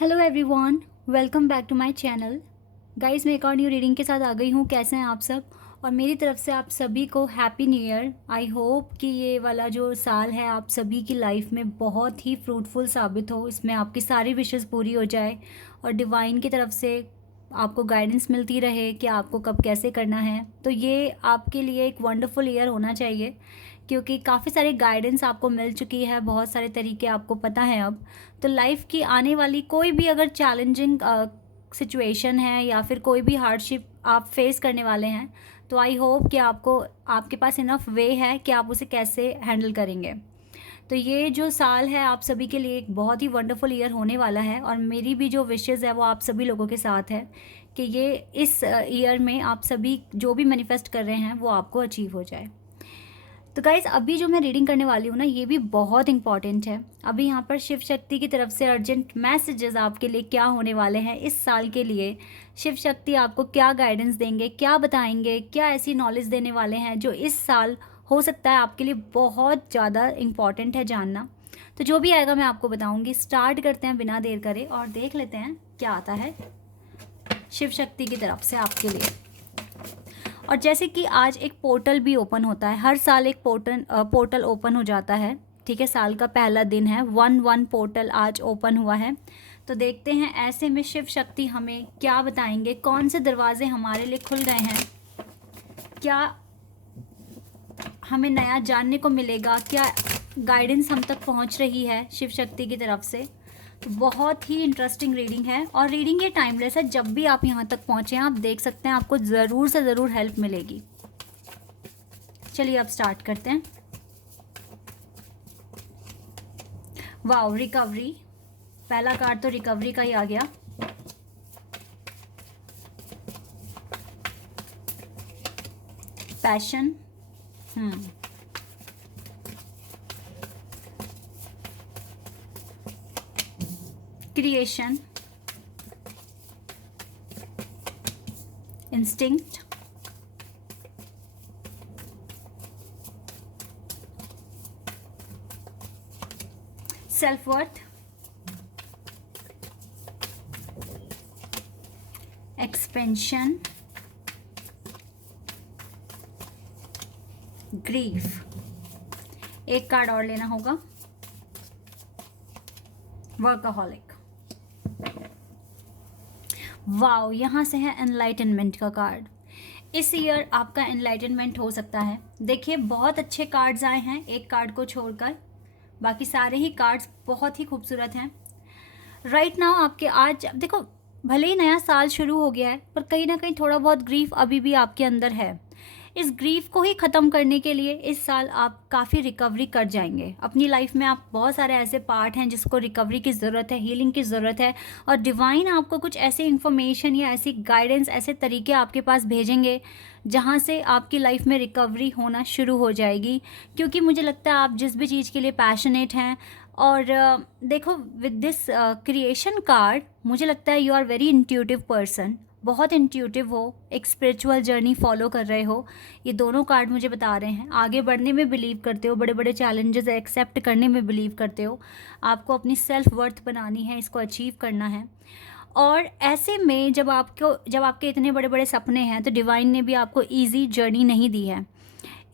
Hello everyone, welcome back to my channel. Guys, मैं एक और न्यू रीडिंग के साथ आ गई हूँ। कैसे हैं आप सब? और मेरी तरफ से आप सभी को happy new year. I hope कि ये वाला जो साल है आप सभी की लाइफ में बहुत ही फ्रूटफुल साबित हो, इसमें आपकी सारी विशेस पूरी हो जाए और डिवाइन की तरफ से आपको गाइडेंस मिलती रहे कि आपको कब कैसे करना है। तो ये आपके लिए एक वंडरफुल ईयर होना चाहिए, क्योंकि काफ़ी सारी गाइडेंस आपको मिल चुकी है, बहुत सारे तरीके आपको पता है अब। तो लाइफ की आने वाली कोई भी अगर चैलेंजिंग सिचुएशन है या फिर कोई भी हार्डशिप आप फेस करने वाले हैं, तो आई होप कि आपके पास इनफ वे है कि आप उसे कैसे हैंडल करेंगे। तो ये जो साल है आप सभी के लिए एक बहुत ही वंडरफुल ईयर होने वाला है, और मेरी भी जो विशेज़ है वो आप सभी लोगों के साथ है कि ये इस ईयर में आप सभी जो भी मैनिफेस्ट कर रहे हैं वो आपको अचीव हो जाए। तो गाइज़, अभी जो मैं रीडिंग करने वाली हूँ ना, ये भी बहुत इंपॉर्टेंट है। अभी यहाँ पर शिव शक्ति की तरफ से अर्जेंट मैसेजेस आपके लिए क्या होने वाले हैं इस साल के लिए। शिव शक्ति आपको क्या गाइडेंस देंगे, क्या बताएंगे, क्या ऐसी नॉलेज देने वाले हैं जो इस साल हो सकता है आपके लिए बहुत ज़्यादा इंपॉर्टेंट है जानना। तो जो भी आएगा मैं आपको बताऊँगी। स्टार्ट करते हैं बिना देर करे और देख लेते हैं क्या आता है शिव शक्ति की तरफ से आपके लिए। और जैसे कि आज एक पोर्टल भी ओपन होता है, हर साल एक पोर्टल ओपन हो जाता है। ठीक है, साल का पहला दिन है, 1/1 पोर्टल आज ओपन हुआ है। तो देखते हैं ऐसे में शिव शक्ति हमें क्या बताएंगे, कौन से दरवाजे हमारे लिए खुल गए हैं, क्या हमें नया जानने को मिलेगा, क्या गाइडेंस हम तक पहुंच रही है शिव शक्ति की तरफ से। तो बहुत ही इंटरेस्टिंग रीडिंग है, और रीडिंग ये टाइमलेस है। जब भी आप यहाँ तक पहुँचे आप देख सकते हैं, आपको ज़रूर से ज़रूर हेल्प मिलेगी। चलिए अब स्टार्ट करते हैं। Wow, recovery. पहला कार्ड तो रिकवरी का ही आ गया। Passion, creation, instinct, self worth, expansion, grief. एक कार्ड और लेना होगा, वर्कaholic। वाओ, यहाँ से है एनलाइटनमेंट का कार्ड। इस ईयर आपका एनलाइटनमेंट हो सकता है। देखिए, बहुत अच्छे कार्ड्स आए हैं एक कार्ड को छोड़कर, बाकी सारे ही कार्ड्स बहुत ही खूबसूरत हैं। राइट नाउ आपके आज देखो, भले ही नया साल शुरू हो गया है, पर कहीं ना कहीं थोड़ा बहुत ग्रीफ अभी भी आपके अंदर है। इस ग्रीफ को ही ख़त्म करने के लिए इस साल आप काफ़ी रिकवरी कर जाएंगे अपनी लाइफ में। आप बहुत सारे ऐसे पार्ट हैं जिसको रिकवरी की ज़रूरत है, हीलिंग की ज़रूरत है, और डिवाइन आपको कुछ ऐसी इन्फॉर्मेशन या ऐसी गाइडेंस, ऐसे तरीके आपके पास भेजेंगे जहाँ से आपकी लाइफ में रिकवरी होना शुरू हो जाएगी। क्योंकि मुझे लगता है आप जिस भी चीज़ के लिए पैशनेट हैं, और देखो, विद दिस क्रिएशन कार्ड मुझे लगता है you are very intuitive person, बहुत इंट्यूटिव हो, एक स्पिरिचुअल जर्नी फॉलो कर रहे हो। ये दोनों कार्ड मुझे बता रहे हैं आगे बढ़ने में बिलीव करते हो, बड़े बड़े चैलेंजेस एक्सेप्ट करने में बिलीव करते हो। आपको अपनी सेल्फ वर्थ बनानी है, इसको अचीव करना है। और ऐसे में जब आपके इतने बड़े बड़े सपने हैं, तो डिवाइन ने भी आपको ईजी जर्नी नहीं दी है।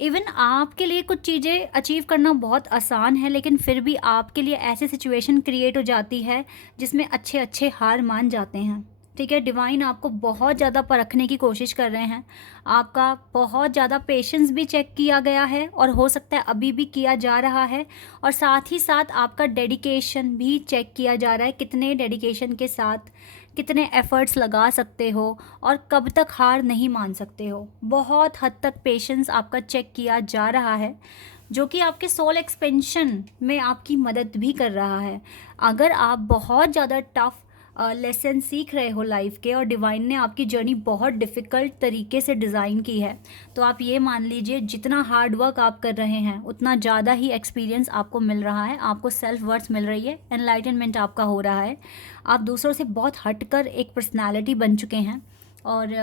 इवन आपके लिए कुछ चीज़ें अचीव करना बहुत आसान है, लेकिन फिर भी आपके लिए ऐसी सिचुएशन क्रिएट हो जाती है जिसमें अच्छे अच्छे हार मान जाते हैं। ठीक है, डिवाइन आपको बहुत ज़्यादा परखने की कोशिश कर रहे हैं। आपका बहुत ज़्यादा पेशेंस भी चेक किया गया है, और हो सकता है अभी भी किया जा रहा है। और साथ ही साथ आपका डेडिकेशन भी चेक किया जा रहा है, कितने डेडिकेशन के साथ कितने एफ़र्ट्स लगा सकते हो और कब तक हार नहीं मान सकते हो। बहुत हद तक पेशेंस आपका चेक किया जा रहा है, जो कि आपके सोल एक्सपेंशन में आपकी मदद भी कर रहा है। अगर आप बहुत ज़्यादा टफ लेसन सीख रहे हो लाइफ के, और डिवाइन ने आपकी जर्नी बहुत डिफ़िकल्ट तरीके से डिज़ाइन की है, तो आप ये मान लीजिए जितना हार्ड वर्क आप कर रहे हैं उतना ज़्यादा ही एक्सपीरियंस आपको मिल रहा है, आपको सेल्फ वर्थ मिल रही है, एनलाइटनमेंट आपका हो रहा है। आप दूसरों से बहुत हटकर एक पर्सनालिटी बन चुके हैं, और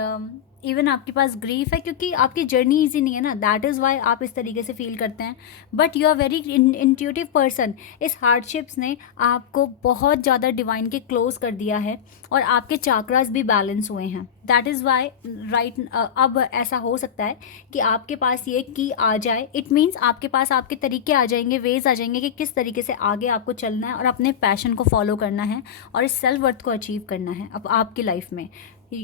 इवन आपके पास ग्रीफ है, क्योंकि आपकी जर्नी ईजी नहीं है ना, दैट इज़ वाई आप इस तरीके से फील करते हैं। But you are very intuitive person. इस हार्डशिप्स ने आपको बहुत ज़्यादा डिवाइन के क्लोज कर दिया है और आपके चाक्रास भी बैलेंस हुए हैं। दैट इज़ वाई राइट अब ऐसा हो सकता है कि आपके पास ये की आ जाए। इट मीन्स आपके पास आपके तरीके आ जाएंगे, वेज आ जाएंगे कि किस तरीके से आगे आपको चलना है और अपने पैशन को फॉलो करना है और इस सेल्फ वर्थ को अचीव करना है अब आपकी लाइफ में।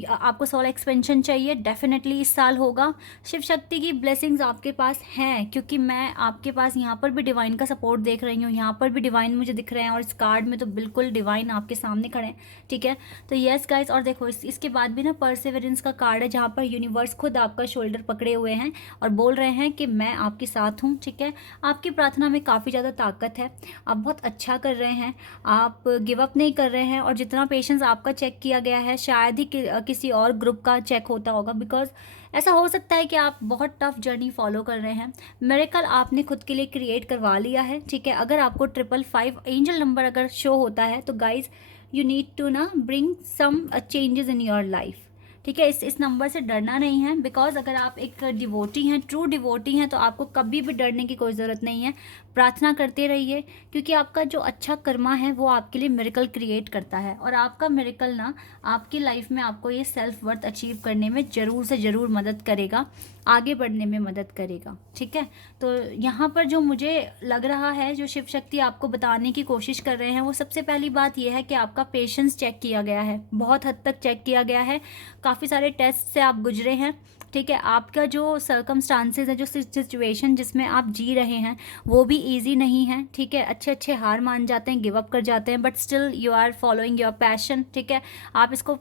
आपको सोल एक्सपेंशन चाहिए, डेफिनेटली इस साल होगा। शिव शक्ति की ब्लेसिंग्स आपके पास हैं, क्योंकि मैं आपके पास यहाँ पर भी डिवाइन का सपोर्ट देख रही हूँ, यहाँ पर भी डिवाइन मुझे दिख रहे हैं और इस कार्ड में तो बिल्कुल डिवाइन आपके सामने खड़े हैं। ठीक है, तो यस गाइस, और देखो इसके बाद भी ना परसेवरेंस का कार्ड है, जहाँ पर यूनिवर्स खुद आपका शोल्डर पकड़े हुए हैं और बोल रहे हैं कि मैं आपके साथ हूँ। ठीक है, आपकी प्रार्थना में काफ़ी ज़्यादा ताकत है, आप बहुत अच्छा कर रहे हैं, आप गिव अप नहीं कर रहे हैं। और जितना पेशेंस आपका चेक किया गया है, शायद ही किसी और ग्रुप का चेक होता होगा, बिकॉज ऐसा हो सकता है कि आप बहुत टफ जर्नी फॉलो कर रहे हैं। मिरेकल आपने खुद के लिए क्रिएट करवा लिया है। ठीक है, अगर आपको 555 एंजल नंबर अगर शो होता है तो गाइज यू नीड टू ना bring some changes in your life. ठीक है, इस नंबर से डरना नहीं है, बिकॉज अगर आप एक डिवोटी हैं, ट्रू डिवोटी हैं, तो आपको कभी भी डरने की कोई ज़रूरत नहीं है। प्रार्थना करते रहिए, क्योंकि आपका जो अच्छा कर्मा है वो आपके लिए मिरेकल क्रिएट करता है और आपका मिरेकल ना आपकी लाइफ में आपको ये सेल्फ वर्थ अचीव करने में ज़रूर से ज़रूर मदद करेगा, आगे बढ़ने में मदद करेगा। ठीक है, तो यहाँ पर जो मुझे लग रहा है, जो शिव शक्ति आपको बताने की कोशिश कर रहे हैं, वो सबसे पहली बात यह है कि आपका पेशेंस चेक किया गया है, बहुत हद तक चेक किया गया है, काफ़ी सारे टेस्ट से आप गुजरे हैं। ठीक है, आपका जो सर्कमस्टांसेस है, जो सिचुएशन जिसमें आप जी रहे हैं, वो भी इजी नहीं है। ठीक है, अच्छे हार मान जाते हैं, गिव अप कर जाते हैं, but still you are following your passion. ठीक है, आप इसको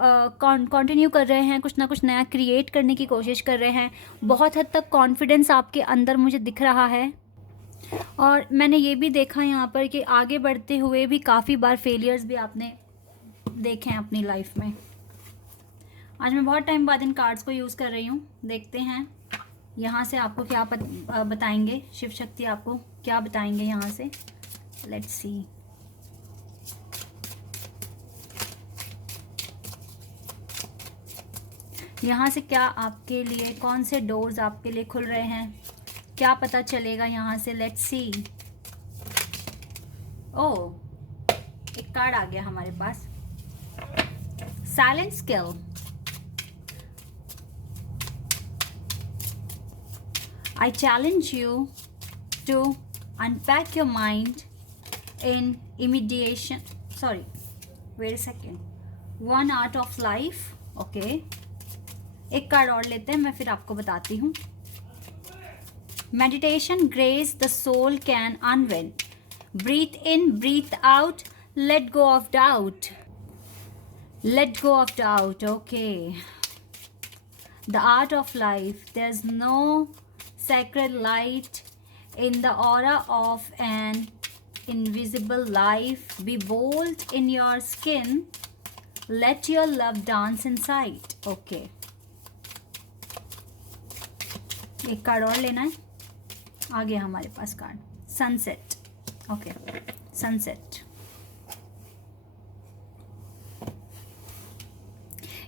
कंटिन्यू कर रहे हैं, कुछ ना कुछ नया क्रिएट करने की कोशिश कर रहे हैं। बहुत हद तक कॉन्फिडेंस आपके अंदर मुझे दिख रहा है। और मैंने ये भी देखा यहाँ पर कि आगे बढ़ते हुए भी काफ़ी बार फेलियर्स भी आपने देखे हैं अपनी लाइफ में। आज मैं बहुत टाइम बाद इन कार्ड्स को यूज़ कर रही हूँ। देखते हैं यहाँ से आपको क्या बताएंगे शिव शक्ति, आपको क्या बताएंगे यहाँ से। Let's see. यहाँ से क्या आपके लिए, कौन से डोर्स आपके लिए खुल रहे हैं, क्या पता चलेगा यहाँ से। Let's see. ओह, एक कार्ड आ गया हमारे पास, silent skill. I challenge you to unpack your mind in immediation. Sorry, wait a second. One art of life. Okay. एक कार्ड और लेते हैं, मैं फिर आपको बताती हूँ। Meditation grace the soul can unwin. Breathe in, breathe out. Let go of doubt. Let go of doubt. Okay. The art of life. There's no sacred light in the aura of an invisible life. Be bold in your skin. Let your love dance inside. Okay. एक card और लेना है, आ गया हमारे पास card, sunset. Okay, sunset.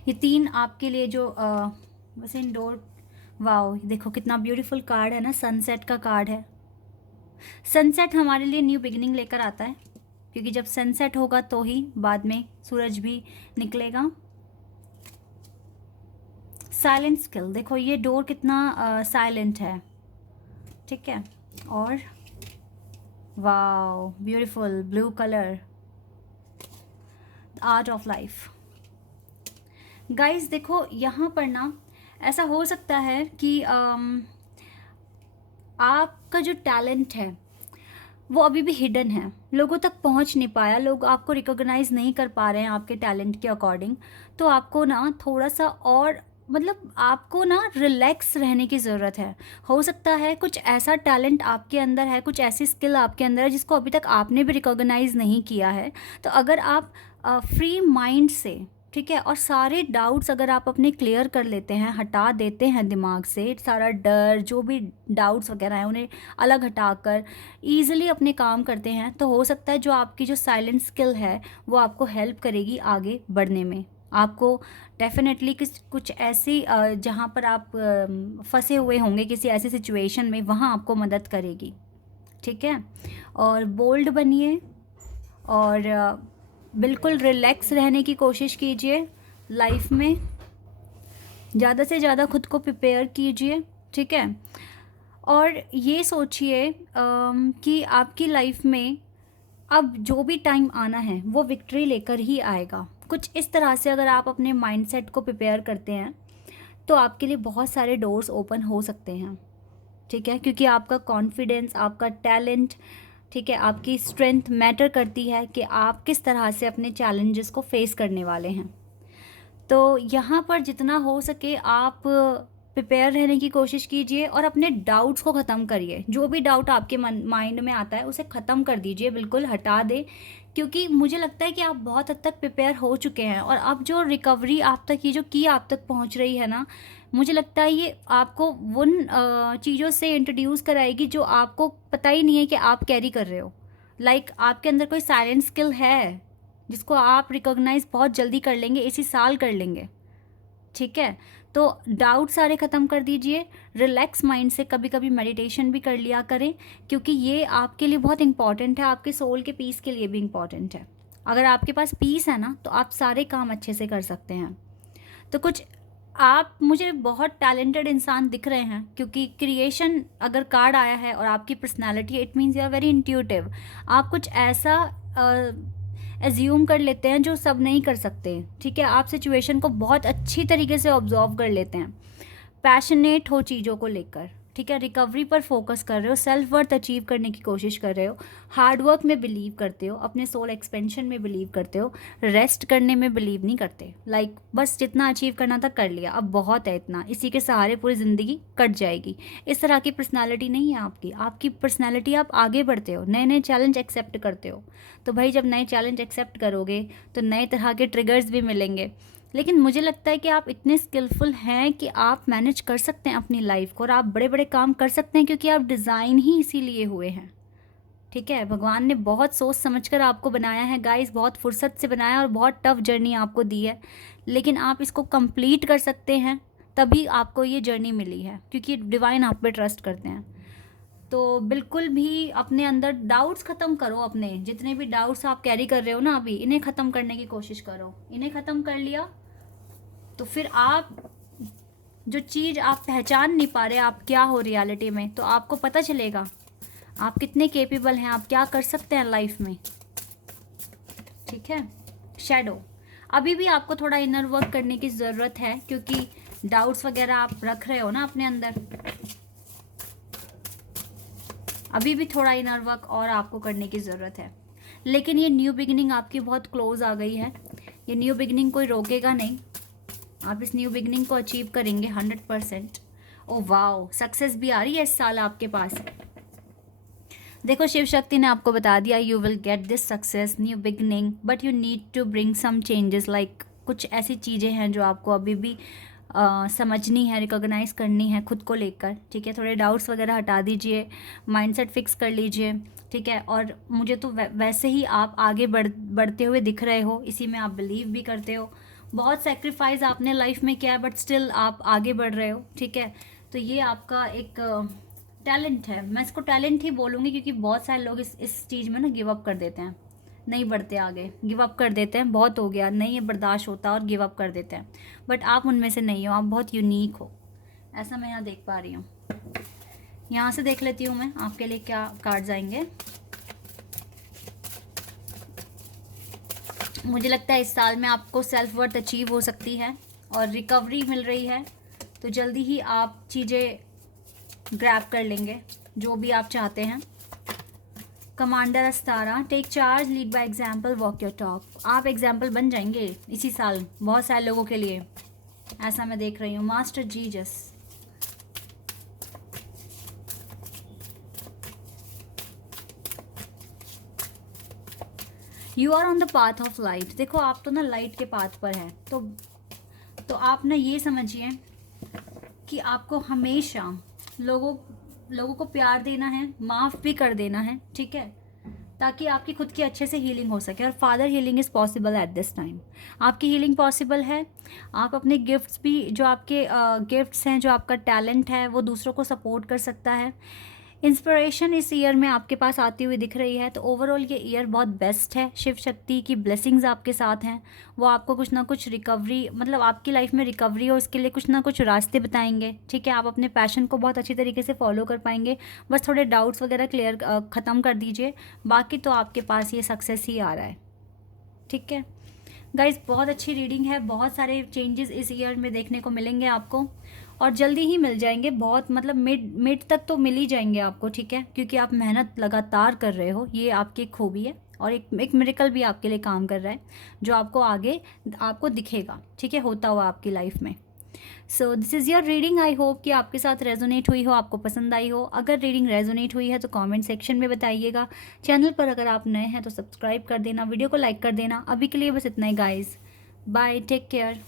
ये तीन आपके लिए जो वैसे इंडोर, वाओ देखो कितना ब्यूटीफुल कार्ड है ना, सनसेट का कार्ड है। सनसेट हमारे लिए न्यू बिगिनिंग लेकर आता है, क्योंकि जब सनसेट होगा तो ही बाद में सूरज भी निकलेगा। साइलेंट स्किल, देखो ये डोर कितना साइलेंट है। ठीक है, और wow beautiful blue colour, art of life. Guys देखो यहाँ पर ना ऐसा हो सकता है कि आपका जो टैलेंट है वो अभी भी हिडन है, लोगों तक पहुंच नहीं पाया, लोग आपको रिकॉग्नाइज नहीं कर पा रहे हैं आपके टैलेंट के अकॉर्डिंग। तो आपको ना थोड़ा सा और, मतलब आपको ना रिलैक्स रहने की ज़रूरत है। हो सकता है कुछ ऐसा टैलेंट आपके अंदर है, कुछ ऐसी स्किल आपके अंदर है जिसको अभी तक आपने भी रिकॉग्नाइज नहीं किया है। तो अगर आप फ्री माइंड से, ठीक है, और सारे डाउट्स अगर आप अपने क्लियर कर लेते हैं, हटा देते हैं दिमाग से सारा डर, जो भी डाउट्स वगैरह हैं उन्हें अलग हटाकर ईजिली अपने काम करते हैं, तो हो सकता है जो आपकी जो साइलेंट स्किल है वो आपको हेल्प करेगी आगे बढ़ने में। आपको डेफिनेटली कुछ ऐसी जहाँ पर आप फंसे हुए होंगे किसी ऐसी सिचुएशन में, वहाँ आपको मदद करेगी। ठीक है, और बोल्ड बनिए और बिल्कुल रिलैक्स रहने की कोशिश कीजिए लाइफ में, ज़्यादा से ज़्यादा खुद को प्रिपेयर कीजिए। ठीक है, और ये सोचिए कि आपकी लाइफ में अब जो भी टाइम आना है वो विक्ट्री लेकर ही आएगा। कुछ इस तरह से अगर आप अपने माइंडसेट को प्रिपेयर करते हैं तो आपके लिए बहुत सारे डोर्स ओपन हो सकते हैं। ठीक है, क्योंकि आपका कॉन्फिडेंस, आपका टैलेंट, ठीक है, आपकी स्ट्रेंथ मैटर करती है कि आप किस तरह से अपने चैलेंजेस को फेस करने वाले हैं। तो यहाँ पर जितना हो सके आप प्रिपेयर रहने की कोशिश कीजिए और अपने डाउट्स को ख़त्म करिए। जो भी डाउट आपके माइंड में आता है उसे ख़त्म कर दीजिए, बिल्कुल हटा दें, क्योंकि मुझे लगता है कि आप बहुत हद तक प्रिपेयर हो चुके हैं। और अब जो रिकवरी आप तक, ये जो की आप तक पहुंच रही है ना, मुझे लगता है ये आपको उन चीज़ों से इंट्रोड्यूस कराएगी जो आपको पता ही नहीं है कि आप कैरी कर रहे हो। लाइक आपके अंदर कोई साइलेंट स्किल है जिसको आप रिकॉग्नाइज बहुत जल्दी कर लेंगे, इसी साल कर लेंगे। ठीक है, तो डाउट सारे ख़त्म कर दीजिए, रिलैक्स माइंड से कभी कभी मेडिटेशन भी कर लिया करें, क्योंकि ये आपके लिए बहुत इंपॉर्टेंट है, आपके सोल के पीस के लिए भी इंपॉर्टेंट है। अगर आपके पास पीस है ना तो आप सारे काम अच्छे से कर सकते हैं। तो कुछ आप मुझे बहुत टैलेंटेड इंसान दिख रहे हैं, क्योंकि क्रिएशन अगर कार्ड आया है और आपकी personality, it means you are very intuitive. आप कुछ ऐसा एज्यूम कर लेते हैं जो सब नहीं कर सकते। ठीक है, आप सिचुएशन को बहुत अच्छी तरीके से ऑब्जर्व कर लेते हैं, पैशनेट हो चीज़ों को लेकर। ठीक है, रिकवरी पर फोकस कर रहे हो, सेल्फ वर्थ अचीव करने की कोशिश कर रहे हो, हार्ड वर्क में बिलीव करते हो, अपने सोल एक्सपेंशन में बिलीव करते हो, रेस्ट करने में बिलीव नहीं करते। लाइक बस जितना अचीव करना था कर लिया, अब बहुत है इतना, इसी के सहारे पूरी ज़िंदगी कट जाएगी। इस तरह की पर्सनालिटी नहीं है आपकी। आपकी पर्सनालिटी, आप आगे बढ़ते हो, नए नए चैलेंज एक्सेप्ट करते हो। तो भाई जब नए चैलेंज एक्सेप्ट करोगे तो नए तरह के ट्रिगर्स भी मिलेंगे। लेकिन मुझे लगता है कि आप इतने स्किलफुल हैं कि आप मैनेज कर सकते हैं अपनी लाइफ को, और आप बड़े बड़े काम कर सकते हैं, क्योंकि आप डिज़ाइन ही इसीलिए हुए हैं। ठीक है, भगवान ने बहुत सोच समझकर आपको बनाया है गाइस, बहुत फुर्सत से बनाया और बहुत टफ जर्नी आपको दी है, लेकिन आप इसको कंप्लीट कर सकते हैं, तभी आपको ये जर्नी मिली है, क्योंकि डिवाइन आप पे ट्रस्ट करते हैं। तो बिल्कुल भी अपने अंदर डाउट्स ख़त्म करो, अपने जितने भी डाउट्स आप कैरी कर रहे हो ना अभी, इन्हें ख़त्म करने की कोशिश करो। इन्हें ख़त्म कर लिया तो फिर आप जो चीज़ आप पहचान नहीं पा रहे आप क्या हो रियलिटी में, तो आपको पता चलेगा आप कितने केपेबल हैं, आप क्या कर सकते हैं लाइफ में। ठीक है, शैडो, अभी भी आपको थोड़ा इनर वर्क करने की ज़रूरत है, क्योंकि डाउट्स वगैरह आप रख रहे हो ना अपने अंदर। अभी भी थोड़ा इनर वर्क और आपको करने की ज़रूरत है, लेकिन ये न्यू बिगिनिंग आपकी बहुत क्लोज आ गई है। ये न्यू बिगिनिंग कोई रोकेगा नहीं, आप इस न्यू बिगिनिंग को अचीव करेंगे 100%। ओ वाओ, सक्सेस भी आ रही है इस साल आपके पास। देखो शिव शक्ति ने आपको बता दिया, you will get this success, new beginning, but you need to bring some changes. Like कुछ ऐसी चीज़ें हैं जो आपको अभी भी समझनी है, रिकॉग्नाइज करनी है खुद को लेकर। ठीक है, थोड़े डाउट्स वगैरह हटा दीजिए, माइंडसेट फिक्स कर लीजिए। ठीक है, और मुझे तो वैसे ही आप आगे बढ़ते हुए दिख रहे हो, इसी में आप बिलीव भी करते हो। बहुत सेक्रीफाइस आपने लाइफ में किया है, बट स्टिल आप आगे बढ़ रहे हो। ठीक है, तो ये आपका एक टैलेंट है, मैं इसको टैलेंट ही बोलूँगी, क्योंकि बहुत सारे लोग इस चीज़ में ना गिव अप कर देते हैं, नहीं बढ़ते आगे, गिव अप कर देते हैं, बहुत हो गया, नहीं ये बर्दाश्त होता और गिव अप कर देते हैं। बट आप उनमें से नहीं हो, आप बहुत यूनिक हो, ऐसा मैं यहाँ देख पा रही हूँ। यहाँ से देख लेती हूँ मैं आपके लिए क्या कार्ड्स आएंगे। मुझे लगता है इस साल में आपको सेल्फ वर्थ अचीव हो सकती है और रिकवरी मिल रही है, तो जल्दी ही आप चीज़ें ग्रैब कर लेंगे जो भी आप चाहते हैं। Commander Ashtar, take charge, lead by example, walk your talk. आप एग्जाम्पल बन जाएंगे इसी साल बहुत सारे लोगों के लिए, ऐसा मैं देख रही हूँ। Master Jesus, you are on the path of light. देखो आप तो ना लाइट के पाथ पर हैं, तो आप ना ये समझिए कि आपको हमेशा लोगों को प्यार देना है, माफ़ भी कर देना है। ठीक है, ताकि आपकी खुद की अच्छे से हीलिंग हो सके। और father healing is possible at this time. आपकी हीलिंग पॉसिबल है। आप अपने गिफ्ट्स भी, जो आपके गिफ्ट्स हैं, जो आपका टैलेंट है, वो दूसरों को सपोर्ट कर सकता है। इंस्पिरेशन इस ईयर में आपके पास आती हुई दिख रही है। तो ओवरऑल ये ईयर बहुत बेस्ट है। शिव शक्ति की ब्लेसिंग्स आपके साथ हैं। वो आपको कुछ ना कुछ रिकवरी, मतलब आपकी लाइफ में रिकवरी हो, इसके लिए कुछ ना कुछ रास्ते बताएंगे। ठीक है, आप अपने पैशन को बहुत अच्छी तरीके से फॉलो कर पाएंगे। बस थोड़े डाउट्स वगैरह क्लियर ख़त्म कर दीजिए, बाकी तो आपके पास ये सक्सेस ही आ रहा है। ठीक है गाइज, बहुत अच्छी रीडिंग है। बहुत सारे चेंजेस इस ईयर में देखने को मिलेंगे आपको, और जल्दी ही मिल जाएंगे। बहुत मतलब मिड तक तो मिल ही जाएंगे आपको। ठीक है, क्योंकि आप मेहनत लगातार कर रहे हो, ये आपकी एक खूबी है। और एक मिरेकल भी आपके लिए काम कर रहा है, जो आपको आगे आपको दिखेगा। ठीक है, होता हुआ आपकी लाइफ में। So this is your reading. I hope कि आपके साथ रेजोनेट हुई हो, आपको पसंद आई हो। अगर रीडिंग रेजोनेट हुई है तो कमेंट सेक्शन में बताइएगा। चैनल पर अगर आप नए हैं तो सब्सक्राइब कर देना, वीडियो को लाइक कर देना। अभी के लिए बस इतना ही गाइज। Bye, take care.